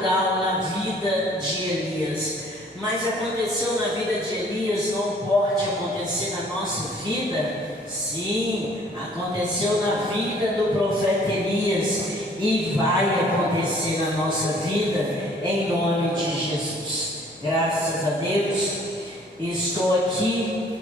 natural na vida de Elias. Mas aconteceu na vida de Elias, não pode acontecer na nossa vida? Sim, aconteceu na vida do profeta Elias e vai acontecer na nossa vida em nome de Jesus. Graças a Deus, estou aqui,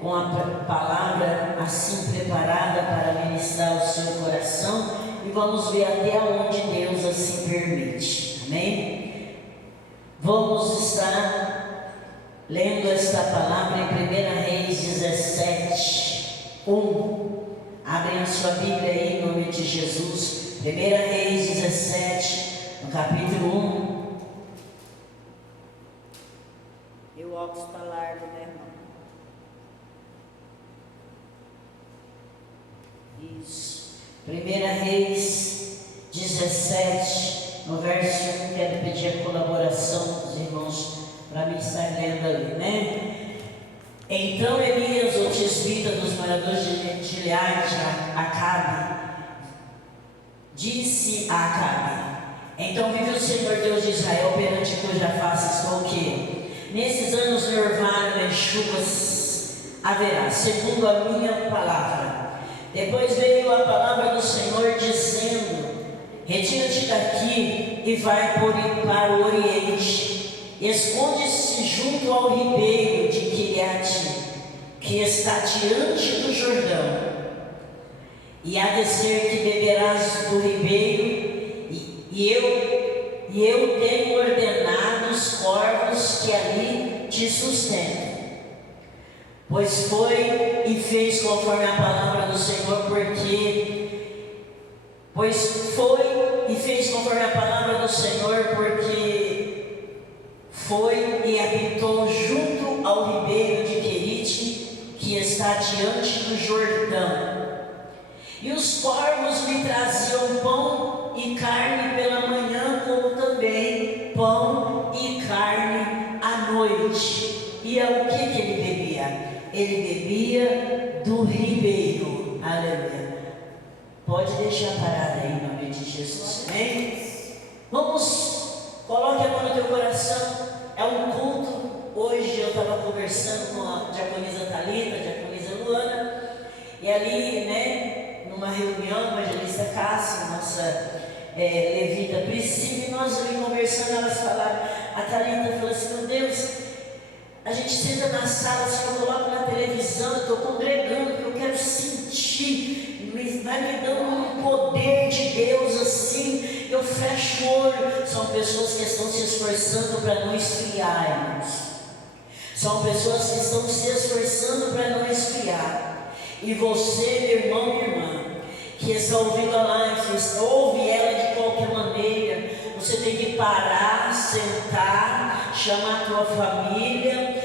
com a palavra assim preparada para ministrar o seu coração e vamos ver até onde Deus assim permite. Amém? Vamos estar lendo esta palavra em 1 Reis 17, 1. Abrem a sua Bíblia aí em nome de Jesus. 1 Reis 17, no capítulo 1. E o óculos está largo, né, irmão? Isso. 1 Reis 17. No verso 1, quero pedir a colaboração dos irmãos para me estar lendo ali, né? Então Elias, o tisbita dos moradores de Gileade, Acabe, disse a Acabe: então vive o Senhor Deus de Israel, perante cuja face estou, que nesses anos de orvalho nem chuvas haverá, segundo a minha palavra. Depois veio a palavra do Senhor dizendo: retira-te daqui e vai para o oriente, esconde-se junto ao ribeiro de Quiriate, que está diante do Jordão, e há de ser que beberás do ribeiro, e eu tenho ordenado os corvos que ali te sustentam. Pois foi e fez conforme a palavra do Senhor, porque foi e habitou junto ao ribeiro de Querite, que está diante do Jordão. E os corvos lhe traziam pão e carne pela manhã, como também pão e carne à noite. E é o que ele bebia? Ele bebia do ribeiro. Aleluia. Pode deixar parada aí em nome de Jesus. Amém? Vamos, coloque a mão no teu coração. É um culto. Hoje eu estava conversando com a diaconisa Thalita, a diaconisa Luana, e ali, numa reunião, a evangelista Cássia, nossa levita Priscila, e nós ali conversando, elas falaram, a Thalita falou assim: meu Deus, a gente senta na sala, assim, eu coloco na televisão, eu estou congregando, porque eu quero sentir, vai me dando um poder de Deus assim, eu fecho o olho. São pessoas que estão se esforçando para não esfriar, irmãos. São pessoas que estão se esforçando para não esfriar. E você, meu irmão, minha irmã, que está ouvindo a live, ouve ela de qualquer maneira, você tem que parar, sentar, chamar a tua família,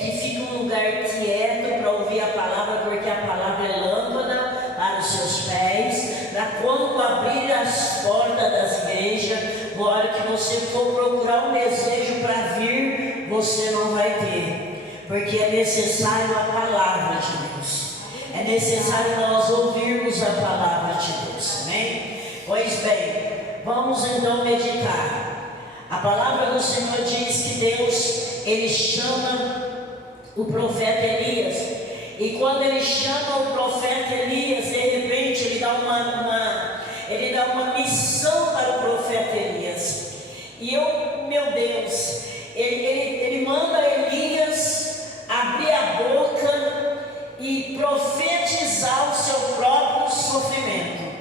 que fique um lugar quieto para ouvir a palavra, porque a palavra é lâmpada para os seus pés, para quando abrir as portas das igrejas, na hora que você for procurar um desejo para vir, você não vai ter, porque é necessário a palavra de Deus, é necessário nós ouvirmos a palavra de Deus, amém? Pois bem, vamos então meditar. A palavra do Senhor diz que Deus, Ele chama o profeta Elias, e quando Ele chama o profeta Elias, de repente Ele dá uma missão para o profeta Elias, e meu Deus, ele manda Elias abrir a boca e profetizar o seu próprio sofrimento.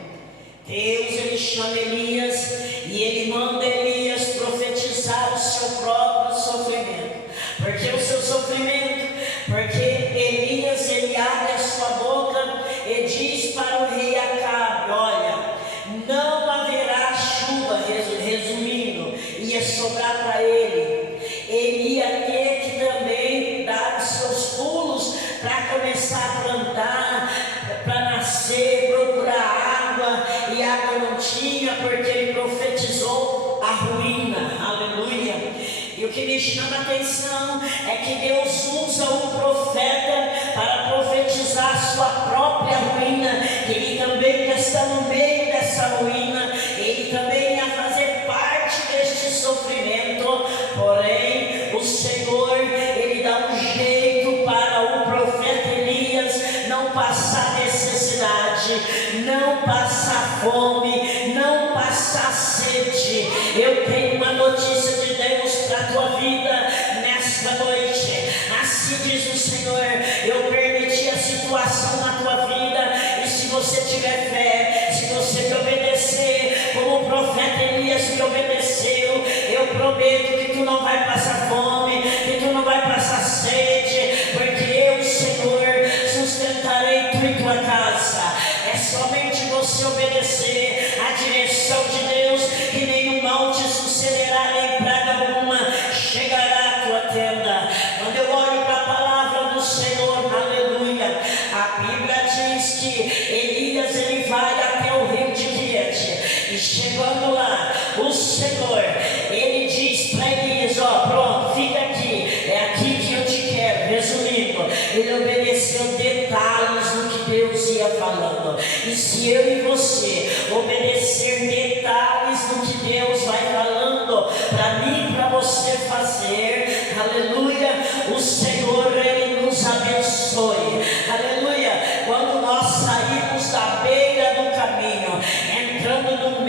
Deus, Ele chama Elias e Ele manda Elias profetizar o seu próprio sofrimento. Porque o seu sofrimento, porque Elias, ele abre a sua boca e diz para o rei Acabe: olha, não haverá chuva, resumindo, ia sobrar para ele ia ter que também dar os seus pulos para começar a plantar, para nascer, procurar água, e água não tinha, porque ele profetizou a ruína, aleluia. E o que me chama a atenção é que Deus usa o profeta para profetizar a sua própria ruína, que ele também está no meio dessa ruína, ele também ia fazer Eu tenho uma notícia de Deus para a tua vida nesta noite. Assim diz o Senhor: eu permiti a situação na tua vida, e se você tiver fé, se você me obedecer, como o profeta Elias me obedeceu, eu prometo que tu não vai passar fome, que tu não vai passar sede, porque eu, Senhor, sustentarei tu e tua casa. É somente você obedecer a direção de Deus, que nenhum mal te sucederá, nem praga alguma chegará à tua tenda. Quando eu olho para a palavra do Senhor, aleluia, a Bíblia diz que Elias, ele vai até o rio de Querite, e chegando lá, o Senhor, ele diz para Elias: ó, pronto, fica aqui, é aqui que eu te quero. Resumindo, ele obedeceu detalhes do que Deus ia falando. E se eu e você obedecer detalhes do que Deus vai falando para mim e para você fazer, aleluia, o Senhor, ele nos abençoe, aleluia. Quando nós saímos da beira do caminho, entramos no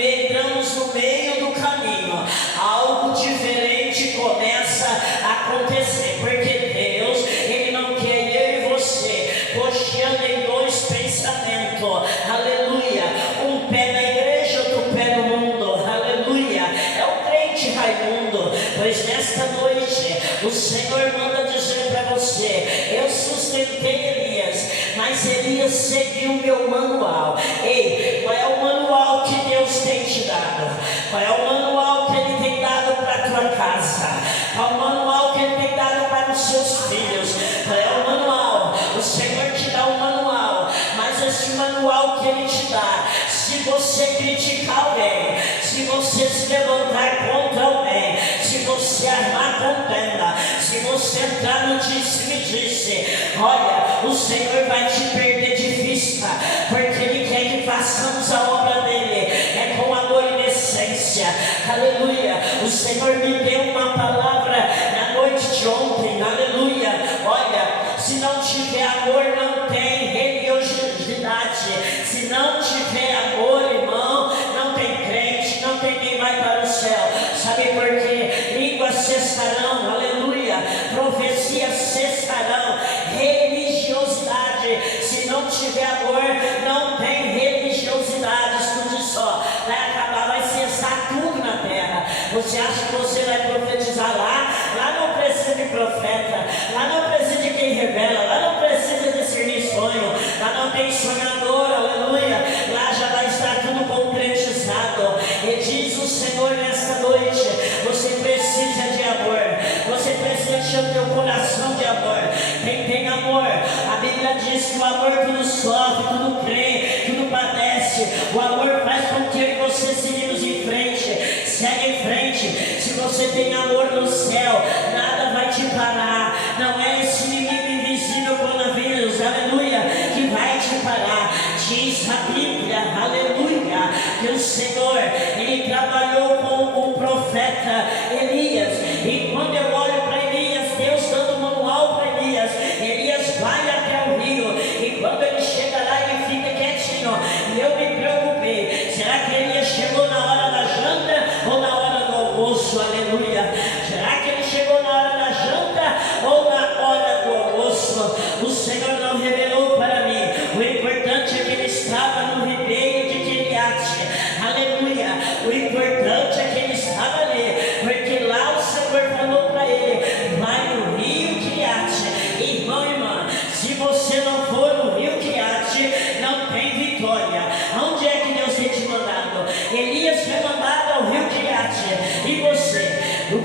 meio do caminho, algo diferente começa a acontecer, porque Deus, ele não quer eu e você cocheando em dois pensamentos, aleluia, um pé na igreja, outro pé no mundo, aleluia. É o crente Raimundo. Pois nesta noite o Senhor manda dizer para você: eu sustentei Elias, mas Elias seguiu o meu manual. Ei, qual é o manual que Deus tem te dado? Qual é o manual que Ele tem dado para a tua casa? Qual é o manual que Ele tem dado para os seus filhos? Qual é o manual? O Senhor te dá um manual, mas esse manual que Ele te dá, se você criticar alguém, se você se levantar contra alguém, se você armar contenda, se você entrar no disse-me-disse, olha, o Senhor vai te perder de vista, porque Ele quer que façamos a obra dEle, é com amor e decência, aleluia. O Senhor me deu uma palavra na noite de ontem, aleluia. Olha, se não tiver amor, não tem religiosidade. Se não tiver amor, irmão, não tem crente, não tem quem vai para o céu. Sabe por quê? Línguas cessarão, aleluia. Profecias cessarão. Religiosidade, se não tiver amor, não tem religiosidade. Escute só, vai acabar, vai cessar tudo na terra. Você acha que você vai profetizar lá? Lá não precisa de profeta, lá não precisa de quem revela, lá não precisa discernir sonho, lá não tem sonhador, aleluia. Lá já vai estar tudo concretizado. E diz o Senhor nesta noite: você precisa de amor, você precisa encher o teu coração de amor. Quem tem amor, a Bíblia diz que o amor tudo sofre, tudo crê, tudo padece. O amor faz com que eu e você seguimos em frente, segue em frente. Se você tem amor no céu, nada vai te parar. Não é esse inimigo invisível, coronavírus, aleluia, que vai te parar. Diz a Bíblia, aleluia, que o Senhor, Ele trabalhou com o profeta Elias. E quando eu olho para Elias, Deus dando um manual para Elias, Elias vai até o rio, e quando ele chega lá, ele fica quietinho. E eu me preocupei: será que Elias chegou na hora da janta ou na hora do almoço? Aleluia. Será que ele chegou na hora da janta ou na hora do almoço? O Senhor não revelou para mim. O importante é que ele estava no ribeiro de Querite, aleluia. O importante é que ele estava ali, porque lá o Senhor falou para ele: vai no rio Querite. Irmão e irmã, se você não for no rio Querite, não tem vitória. Aonde é que Deus tem te mandado? Elias foi mandado ao rio Querite. E você?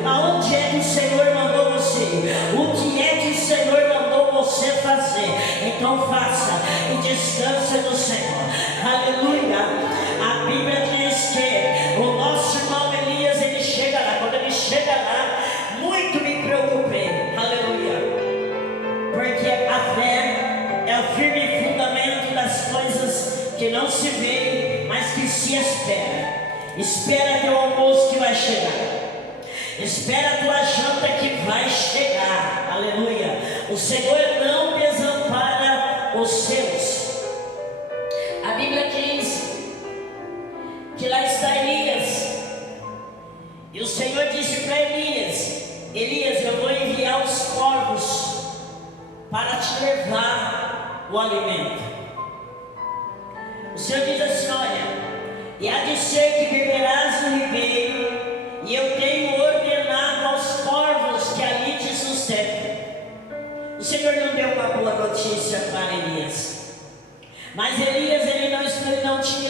Aonde é que o Senhor mandou você? O que é que o Senhor mandou você fazer? Então faça e descansa no Senhor, aleluia. A Bíblia diz que o nosso irmão Elias, ele chega lá. Quando ele chega lá, muito me preocupei, aleluia, porque a fé é o firme fundamento das coisas que não se vê, mas que se espera. Espera teu almoço que vai chegar. Espera a tua janta que vai chegar, aleluia. O Senhor não desampara os seus. A Bíblia diz que lá está Elias, Senhor disse para Elias: Elias, eu vou enviar os corvos para te levar o alimento. O Senhor diz assim: olha, e há de ser que beberás do ribeiro, e eu tenho ordenado aos corvos que ali te sustentam. O Senhor não deu uma boa notícia para Elias, mas Elias ele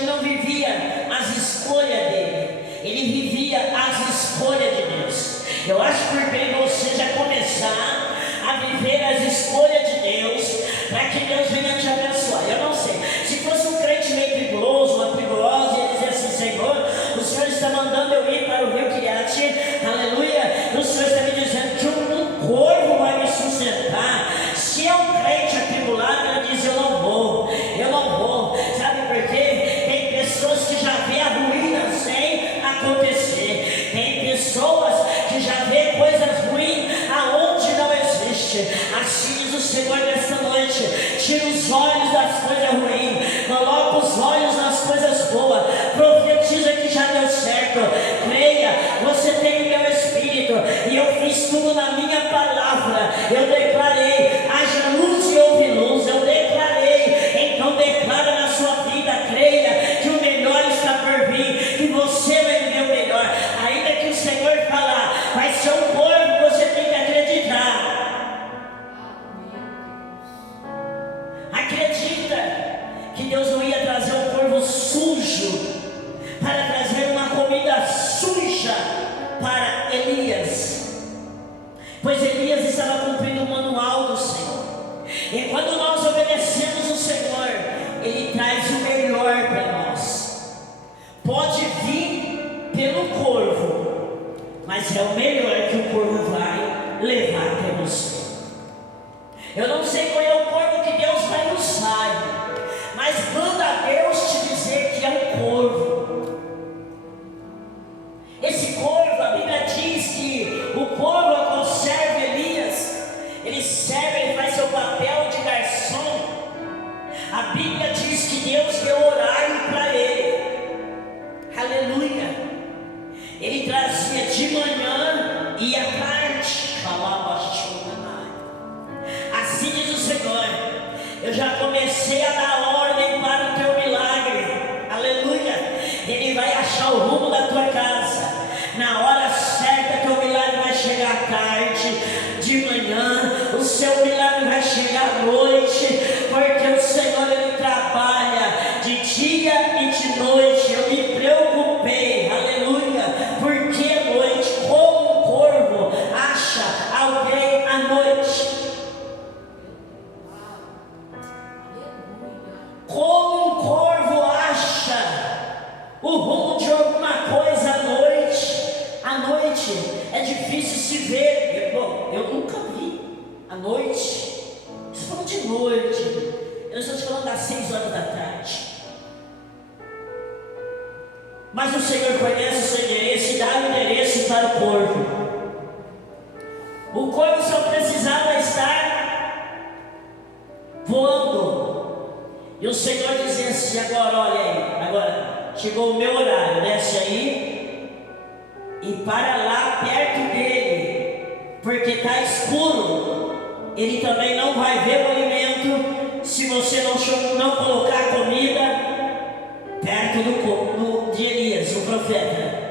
não vivia as escolhas dele, ele vivia as escolhas de Deus. Eu acho por bem você já começar a viver as escolhas de Deus, para que Deus venha te abençoar. Eu não sei, se fosse um crente meio tribuloso, uma tribulosa, ia dizer assim: Senhor, o Senhor está mandando eu ir para o rio Quiriate, aleluia, o Senhor está me dizendo que um corvo vai me sustentar. Se é um crente atribulado, ele diz: eu não vou, sabe por quê? Tem pessoas que já vê a ruína sem acontecer, tem pessoas que já vê coisas ruins aonde não existe. Assim diz o Senhor nesta noite: tira os olhos das coisas ruins, coloca os olhos nas coisas boas, profetiza que já deu certo, creia, você tem o meu Espírito, e eu fiz tudo na minha palavra, eu declarei, haja luz e houve luz, eu declarei, então declara na sua vida, creia, que o melhor está por vir, que você vai viver o melhor, ainda que o Senhor falar, vai ser um corpo, você tem que acreditar. Acredita que Deus não ia trazer um corvo sujo para trazer uma comida suja para Elias, pois Elias estava cumprindo o manual do Senhor. E quando nós obedecemos o Senhor, Ele traz o melhor para nós. Pode vir pelo corvo, mas é o melhor que o corvo vai levar até você. Eu não sei qual é o corvo que Deus vai usar, mas manda a Deus te dizer que é um corvo. Esse corvo, a Bíblia diz que o corvo conserva Elias, ele serve, ele faz seu papel de garçom. A Bíblia diz que Deus deu horário para ele, aleluia. Ele trazia de manhã e à tarde, assim diz o Senhor: eu já comecei a dar ordem para o teu milagre, aleluia. Ele vai achar o rumo da tua casa, na hora certa teu milagre vai chegar à tarde, de manhã, o seu milagre vai chegar à noite, porque o Senhor ele trabalha de dia e de noite. Eu me preocupei, aleluia, porque à noite, como um corvo acha alguém à noite, como um corvo acha o rumo de alguma coisa à noite. À noite é difícil se ver. Bom, eu nunca vi à noite. Você falou de noite, eu estou te falando das 6 horas da tarde. Mas o Senhor conhece o seu endereço e dá o endereço para o corvo. O corvo só precisava estar voando. E o Senhor dizia assim: agora, olha aí, agora chegou o meu horário, desce aí e para lá perto dele, porque está escuro. Ele também não vai ver o alimento se você não colocar comida perto de Elias, o profeta.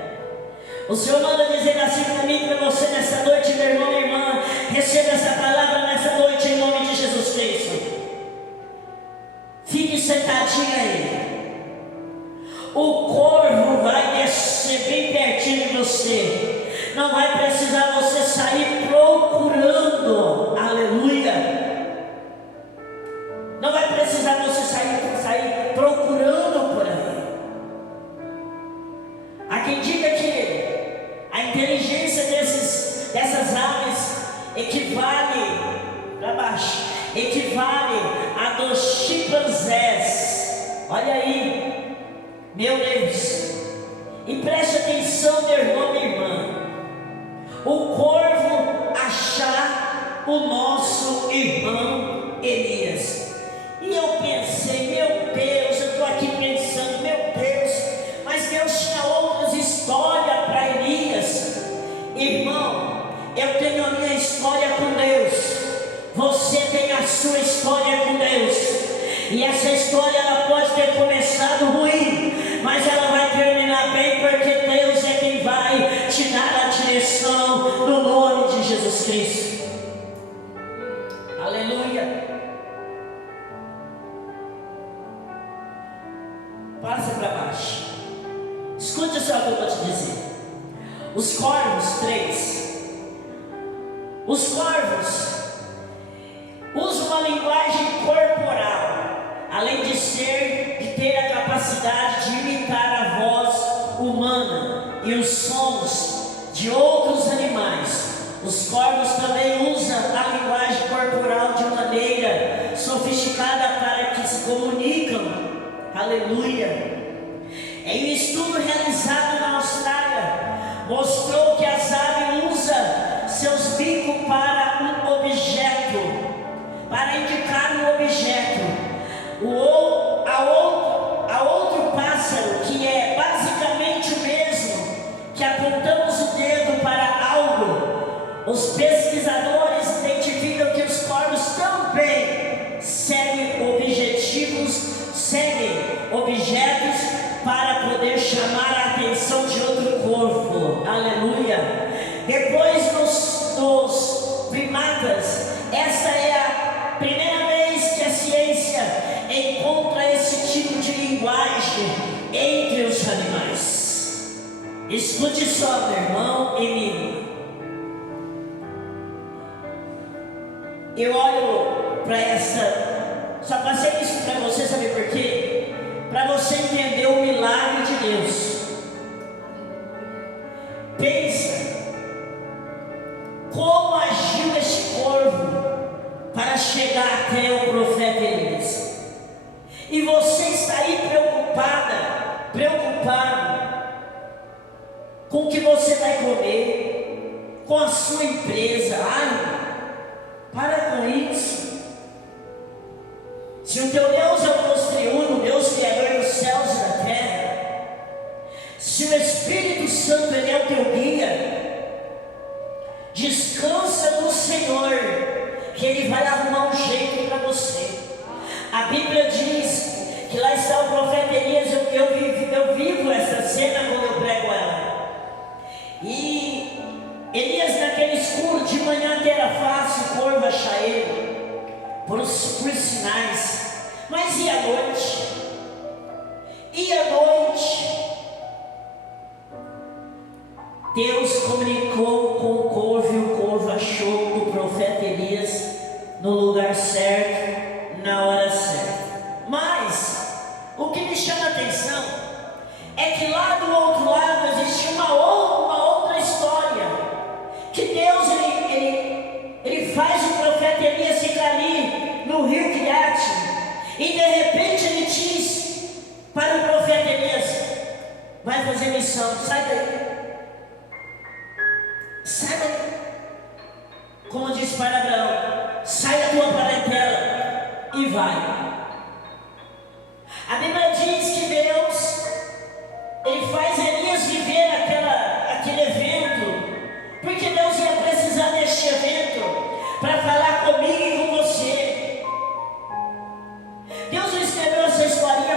O Senhor manda dizer assim para mim, para você nessa noite, meu irmão, minha irmã, receba essa palavra nessa noite em nome de Jesus Cristo. Fique sentadinho aí. O corvo vai descer bem pertinho de você. Não vai precisar você sair procurando. Aleluia. Não vai precisar você sair procurando por aí. Há quem diga que a inteligência dessas aves equivale a dos chimpanzés. Olha aí, meu Deus. E preste atenção, meu irmão, minha irmã. O corvo achar o nosso irmão Elias. E eu pensei, meu Deus, eu estou aqui pensando, meu Deus, mas Deus tinha outras histórias para Elias. Os corvos, 3. Os corvos usam uma linguagem corporal, além de ter a capacidade de imitar a voz humana e os sons de outros animais. Os corvos também usam a linguagem corporal de maneira sofisticada para que se comunicam. Aleluia! Em um estudo realizado na Austrália, mostrou que as aves usam seus bicos para um objeto, para indicar um objeto. A outro pássaro, que é basicamente o mesmo, que apontamos o dedo para algo. Os pesquisadores identificam que os corvos também seguem objetos para poder chamar a atenção de outro corvo. Aleluia! Depois dos primatas, essa é a primeira vez que a ciência encontra esse tipo de linguagem entre os animais. Escute só, meu irmão e minha irmã. Eu olho para essa, só passei isso para você, sabe por quê? Para você entender o milagre de Deus. Pensa como agiu este corvo para chegar até o profeta Elias. E você está aí preocupado com o que você vai comer, com a sua empresa. Para com isso. Se o teu Deus é o Deus triuno, Deus criador dos céus e da terra, se o Espírito Santo ele é o teu guia, descansa no Senhor, que Ele vai arrumar um jeito para você. A Bíblia diz que lá está o profeta Elias. Eu vivo essa cena quando eu prego ela. E Elias, naquele escuro, de manhã que era fácil o corvo achar ele, por sinais. Mas e à noite? Deus comunicou com o corvo e o corvo achou o profeta Elias no lugar certo, na hora certa. Mas o que me chama a atenção é que lá do outro lado existia uma outra história, que Deus ele faz o profeta Elias ficar ali no rio Quiate, e de repente ele diz para o profeta Elias: vai fazer missão, sai daí. Sai daí. Como disse para Abraão: sai da tua parentela e vai. A Bíblia diz que Deus ele faz Elias viver aquele evento, porque Deus ia precisar deste evento para falar comigo e com você. Deus não escreveu essa historinha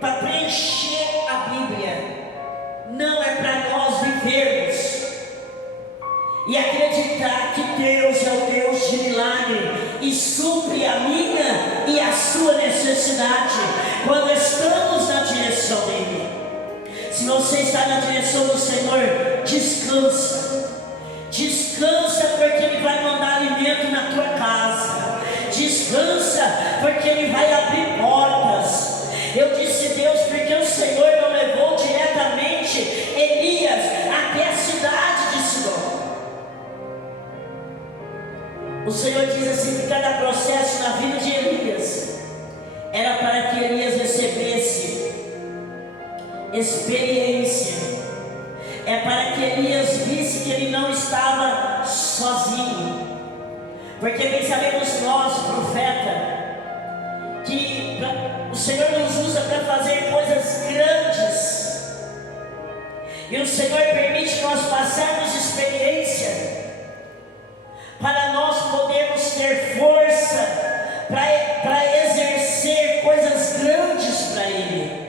para preencher a Bíblia. Não é para nós vivermos e acreditar que Deus é o Deus de milagre e supre a minha e a sua necessidade quando estamos na direção dele. Se você está na direção do Senhor, descansa. Descansa, porque Ele vai mandar alimento na tua casa. Descansa, porque Ele vai abrir portas. Eu disse Deus, porque o Senhor não levou diretamente Elias até a cidade de Sidom. O Senhor diz assim que cada processo na vida de Elias era para que Elias recebesse experiência. É para que Elias visse que ele não estava sozinho. Porque bem sabemos nós, profeta, que o Senhor nos usa para fazer coisas grandes. E o Senhor permite nós passarmos experiência para nós podermos ter força para exercer coisas grandes para Ele,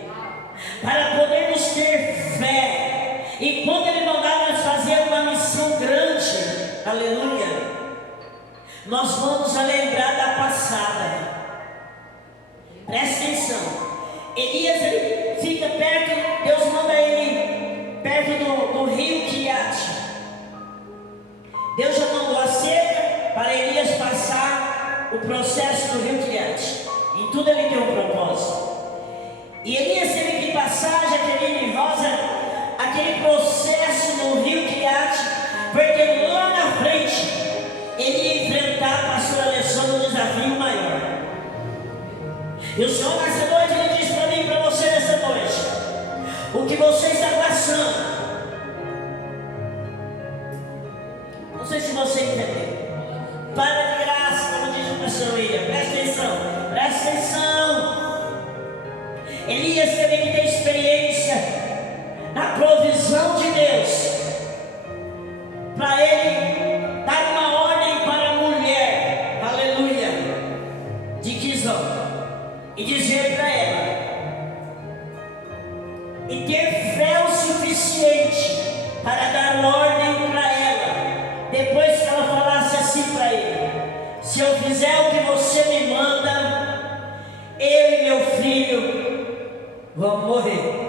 para podermos ter fé. E quando Ele mandar nós fazer uma missão grande, aleluia, nós vamos lembrar da passada. Presta atenção. Elias ele fica perto, Deus manda ele perto do rio Deus já mandou a seca para Elias passar o processo do rio Quiriate. Em tudo ele tem um propósito. E Elias teve que passar, Jaqueline e Rosa, aquele processo no rio Quiriate, porque lá na frente ele ia enfrentar a sua lição do desafio maior. E o Senhor nessa noite ele diz para mim e para você nessa noite: o que você está passando, não sei se você entendeu. Para de graça, como diz o pastor William, presta atenção, presta atenção. Elias teve que ter experiência na provisão de Deus, para ele dar uma ordem para a mulher, aleluia, de Quizon, e dizer para ela, e ter fé o suficiente para dar ordem para ela, depois que ela falasse assim para ele: se eu fizer o que você me manda, eu e meu filho vamos morrer.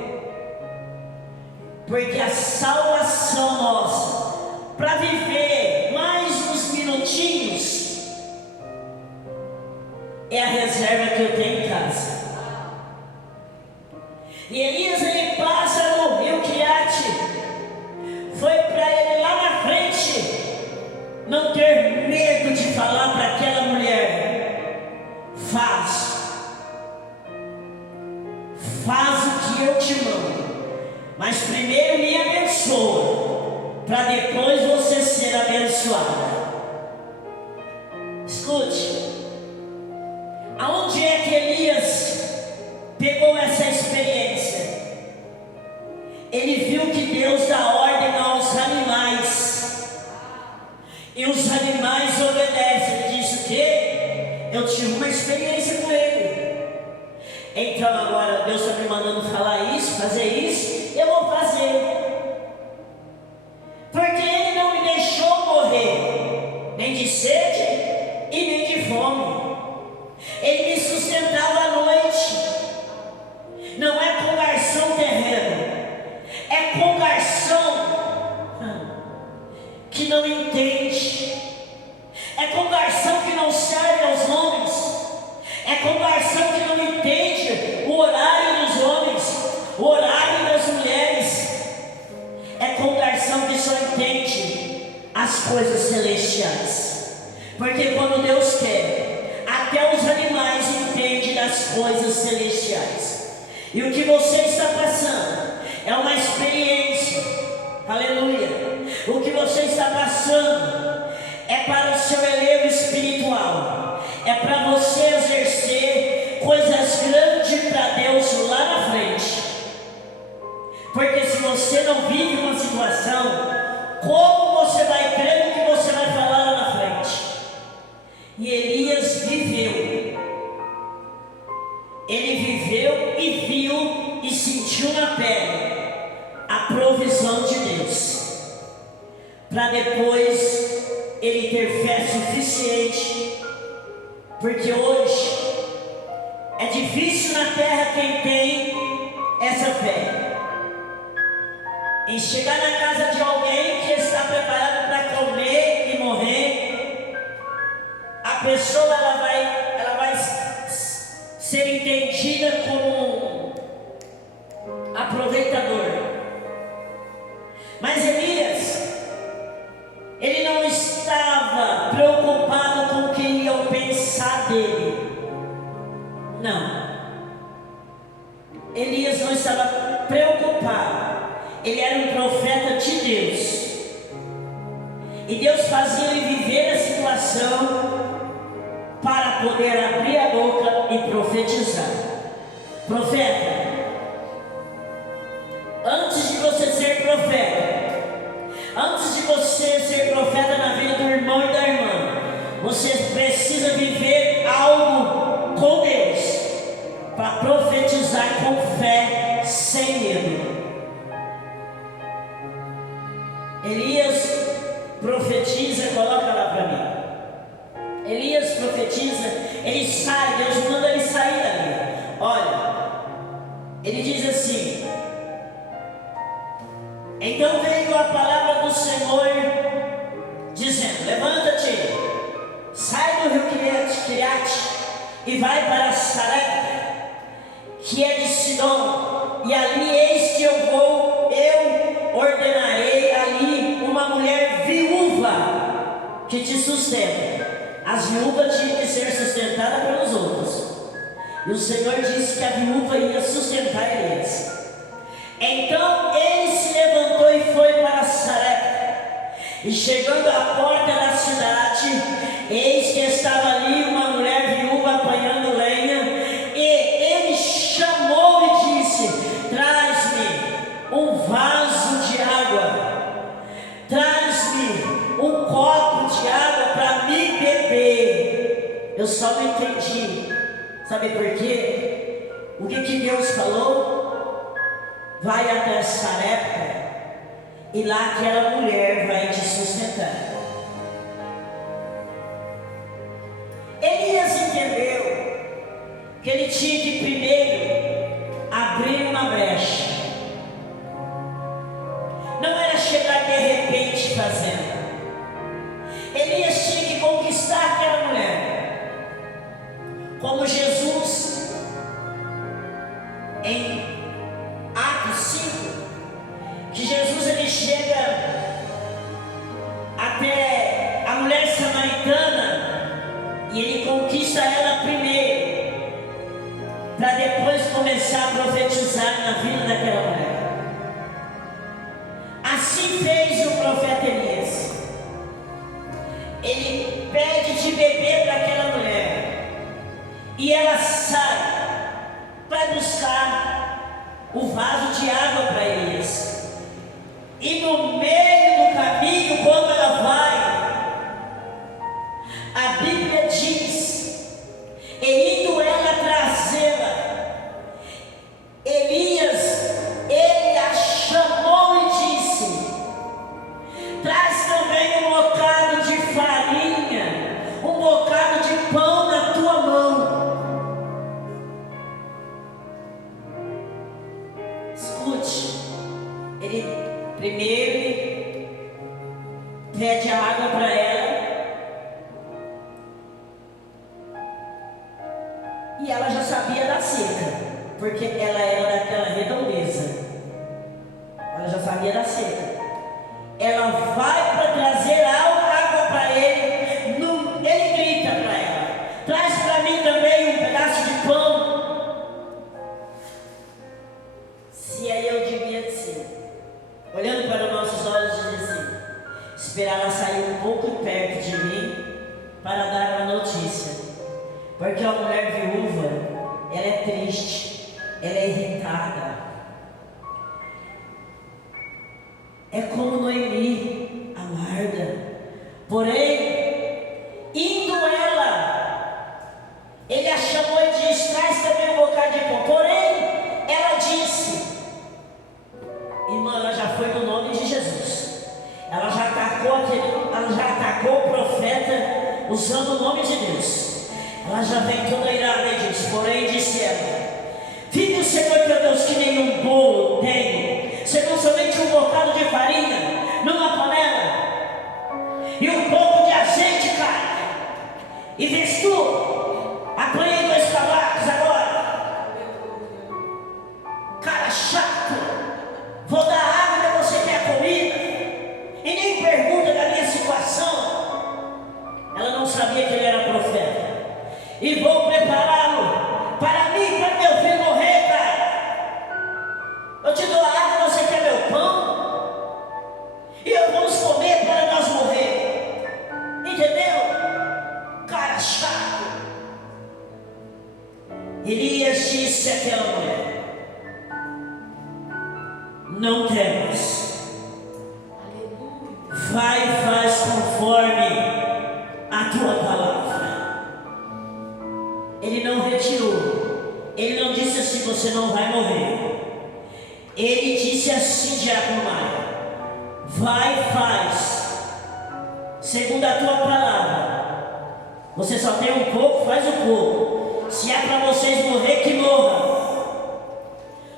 Porque a salvação nossa, para viver mais uns minutinhos, é a reserva que eu tenho em casa. E Elias ele passa no rio Quiriate. Foi para ele lá na frente não ter medo de falar para aquela mulher: faz o que eu te mando, mas primeiro me abençoa, para depois você ser abençoada. Escute, aonde é que Elias pegou essa experiência? Ele viu que Deus dá ordem aos animais, e os animais obedecem. Ele disse o quê? Eu tive uma experiência com ele. Então agora Deus está me mandando falar isso, fazer isso, eu vou fazer. Porque Ele não me deixou morrer, nem de sede e nem de fome. Ele me sustentava à noite. Não é com garçom terreno, é com garçom que não entende, é com garçom que não serve aos homens, é com garçom que não entende o horário dos homens, o horário das mulheres, é com garçom que só entende as coisas celestiais. Porque quando Deus quer, até os animais entendem das coisas celestiais. E o que você está passando é uma experiência, aleluia. O que você está passando é para o seu elevo espiritual, é para você exercer coisas grandes para Deus lá na frente. Porque se você não vive uma situação, como você vai crer no que você vai falar lá na frente? E Elias viveu. Ele viveu e viu e sentiu na pele a provisão de Deus, para depois ele ter fé suficiente. Porque hoje é difícil na terra quem tem essa fé, em chegar na casa de alguém que está preparado para comer e morrer. A pessoa ela vai ser entendida como aproveitador. Mas Elias, ele não estava preocupado com o que iam pensar dele. Não. Elias não estava preocupado. Ele era um profeta de Deus. E Deus fazia ele viver a situação para poder abrir a boca e profetizar. Profeta, antes de você ser profeta, antes de você ser profeta na vida do irmão e da irmã, você precisa viver algo com Deus, para profetizar com fé, sem medo. Elias profetiza, coloca lá para mim. Elias profetiza, ele sai, Deus manda ele sair dali. Olha, ele diz assim: então veio a palavra do Senhor, dizendo: levanta-te, sai do rio Quiriate e vai para Sarepta, que é de Sidom, e ali eis que eu ordenarei ali uma mulher viúva que te sustenta. As viúvas tinham que ser sustentadas pelos outros, e o Senhor disse que a viúva ia sustentar eles. Então ele se levantou e foi para Sarepta, e chegando à porta da cidade, eis que estava ali uma mulher viúva apanhando lenha, e ele chamou e disse: traz-me um vaso de água, traz-me um copo de água para me beber. Eu só não entendi, sabe por quê? O que Deus falou? Vai até Sarepta, e lá aquela mulher vai te sustentar. Elias entendeu que ele tinha que primeiro abrir uma brecha. Não era chegar de repente fazendo. Elias tinha que conquistar aquela mulher, como Jesus em Atos 5, que Jesus ele chega até a mulher samaritana e ele conquista ela primeiro, para depois começar a profetizar na vida daquela mulher. Assim fez o profeta Elias. Ele pede de beber para aquela mulher, e ela sai para buscar o vaso de água para Elias. E no meio do caminho, quando ela vai, a Bíblia diz, e indo ela trazê-la, Elias, ele a chamou e disse: traz também um bocado de farinha, um bocado de pão na tua mão. Escute, primeiro ele pede a água para ela, e ela já sabia da seca, porque ela era daquela redondeza, ela já sabia da seca. Ela vai para trazer água para ele, ele grita para ela: traz para mim também um pedaço de pão. Se aí eu devia dizer, olhando para os nossos olhos, dizer assim: esperar ela sair um pouco perto de mim para dar uma notícia, porque a mulher viúva, ela é triste, ela é irritada, é como Noemi, amarga. Porém, indo ela, ele a chamou e disse: traz também um bocado de pão. Porém, ela disse, irmã, ela já foi no nome de Jesus, ela já atacou o profeta usando o nome de Deus. Ela já vem toda irada e diz: porém, disse ela, vive o Senhor teu Deus, que nenhum bolo tenho, senão somente um bocado de farinha numa panela e um pouco de azeite, cara. E vês tu, apanhei 2 cavalos agora, cara chato, vou dar água e você quer comida, e nem pergunta da minha situação. Ela não sabia que ele era profeta. E vou prepará-lo para mim, para meu filho morrer, cara. Eu te dou a água, você quer meu pão? E eu vamos comer para nós morrer. Entendeu? Cara chato. Elias disse àquela mulher: não temas, vai e faz conforme a tua palavra. Ele não retirou, ele não disse assim: você não vai morrer. Ele disse assim de Abumai: vai e faz segundo a tua palavra. Você só tem um pouco, faz o pouco. Se é para vocês morrer, que morram.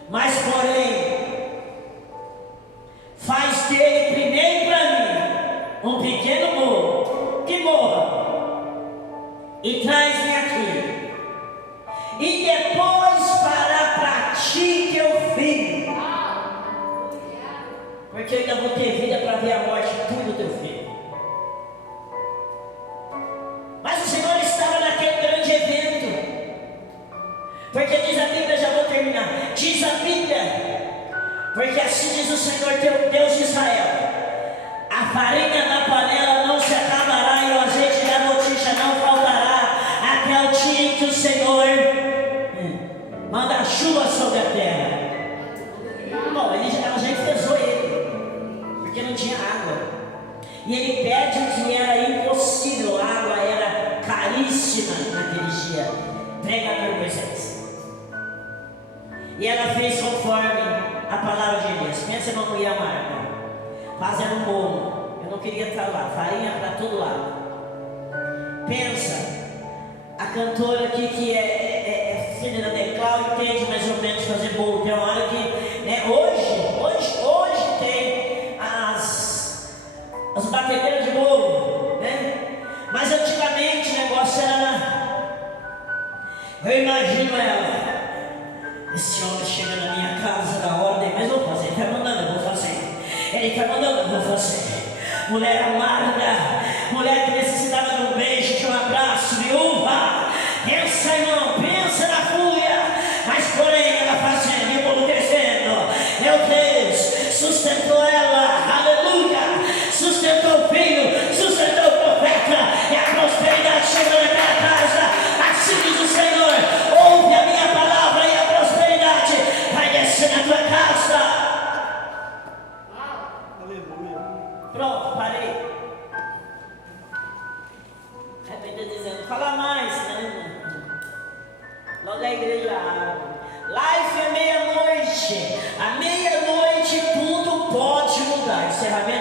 Mas porém, faz dele primeiro para mim um pequeno bolo, não ter vida para ver a morte do teu filho. Mas o Senhor estava naquele grande evento, porque diz a Bíblia, já vou terminar, diz a Bíblia, porque assim diz o Senhor teu Deus de Israel: a farinha na panela não se acabará e o azeite da botija não faltará, até o dia em que o Senhor manda chuva sobre a terra. Bom, ela já enfesou ele, porque não tinha água. E ele pede o que era impossível, a água era caríssima naquele dia. Pregador Moisés. E ela fez conforme a palavra de Elias. Pensa numa mulher amarga, fazendo um bolo. Eu não queria estar lá, farinha para todo lado. Pensa, a cantora aqui que é filha da Declau entende mais ou menos fazer bolo. Tem uma hora que, né, hoje tem as batedeiras de bolo, né? Mas antigamente o negócio era. Eu imagino ela. Esse homem chega na minha casa da ordem, mas vou fazer, ele está mandando, eu vou fazer. Ele está mandando, eu vou fazer. Mulher amarga, mulher que necessitava de um beijo, de um abraço, viúva. Pensa, irmão, pensa na fúria. Mas porém ela fazendo, e o bolo crescendo. Meu Deus, sustentou ela, aleluia. Sustentou o filho, sustentou o profeta. E a prosperidade chegou naquela casa. Assim diz o Senhor: ouve a minha palavra e a prosperidade vai descer na tua casa. Pronto, parei. Repete dizendo, fala mais, né? Logo a igreja abre. Life é meia-noite. À meia-noite tudo pode mudar. Encerramento.